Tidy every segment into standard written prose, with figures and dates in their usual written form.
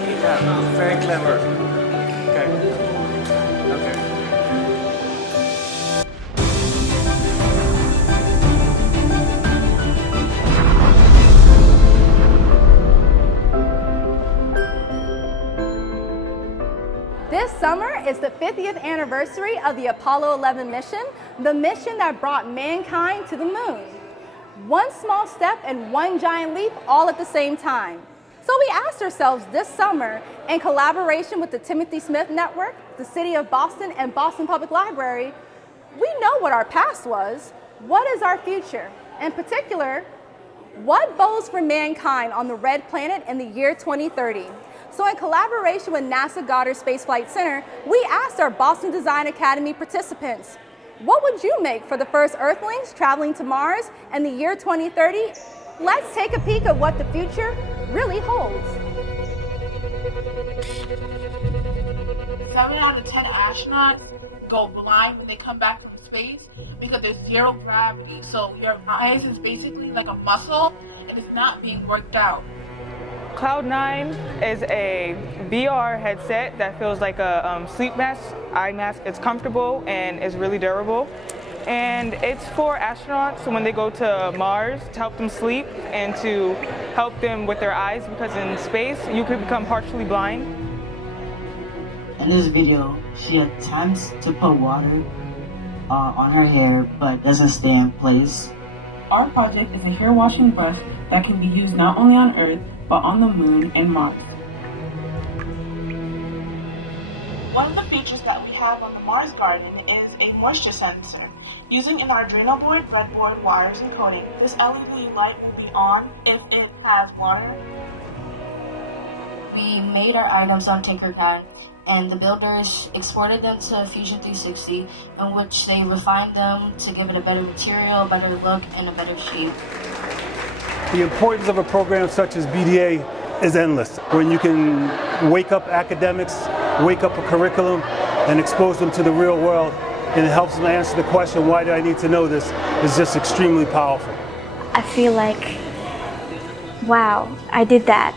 Yeah, very clever. Okay. Okay. This summer is the 50th anniversary of the Apollo 11 mission, the mission that brought mankind to the moon. One small step and one giant leap all at the same time. So we asked ourselves this summer, in collaboration with the Timothy Smith Network, the City of Boston, and Boston Public Library, we know what our past was. What is our future? In particular, what bodes for mankind on the red planet in the year 2030? So in collaboration with NASA Goddard Space Flight Center, we asked our Boston Design Academy participants, what would you make for the first Earthlings traveling to Mars in the year 2030? Let's take a peek at what the future really holds. 7 out of 10 astronauts go blind when they come back from space because there's zero gravity. So your eyes is basically like a muscle and it's not being worked out. Cloud9 is a VR headset that feels like a sleep mask, eye mask. It's comfortable and is really durable. And it's for astronauts when they go to Mars to help them sleep and to help them with their eyes, because in space you could become partially blind. In this video, she attempts to put water on her hair but doesn't stay in place. Our project is a hair washing brush that can be used not only on Earth, but on the Moon and Mars. One of the features that we have on the Mars Garden is a moisture sensor. Using an Arduino board, breadboard, wires, and coding, this LED light will be on if it has water. We made our items on Tinkercad, and the builders exported them to Fusion 360, in which they refined them to give it a better material, a better look, and a better shape. The importance of a program such as BDA is endless. When you can wake up academics, wake up a curriculum, and expose them to the real world, and it helps them answer the question, why do I need to know this, is just extremely powerful. I feel like, wow, I did that.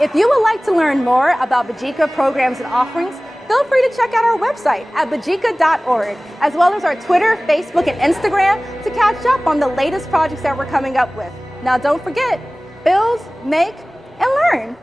If you would like to learn more about Mbadika programs and offerings, feel free to check out our website at mbadika.org, as well as our Twitter, Facebook, and Instagram to catch up on the latest projects that we're coming up with. Now don't forget, build, make, and learn.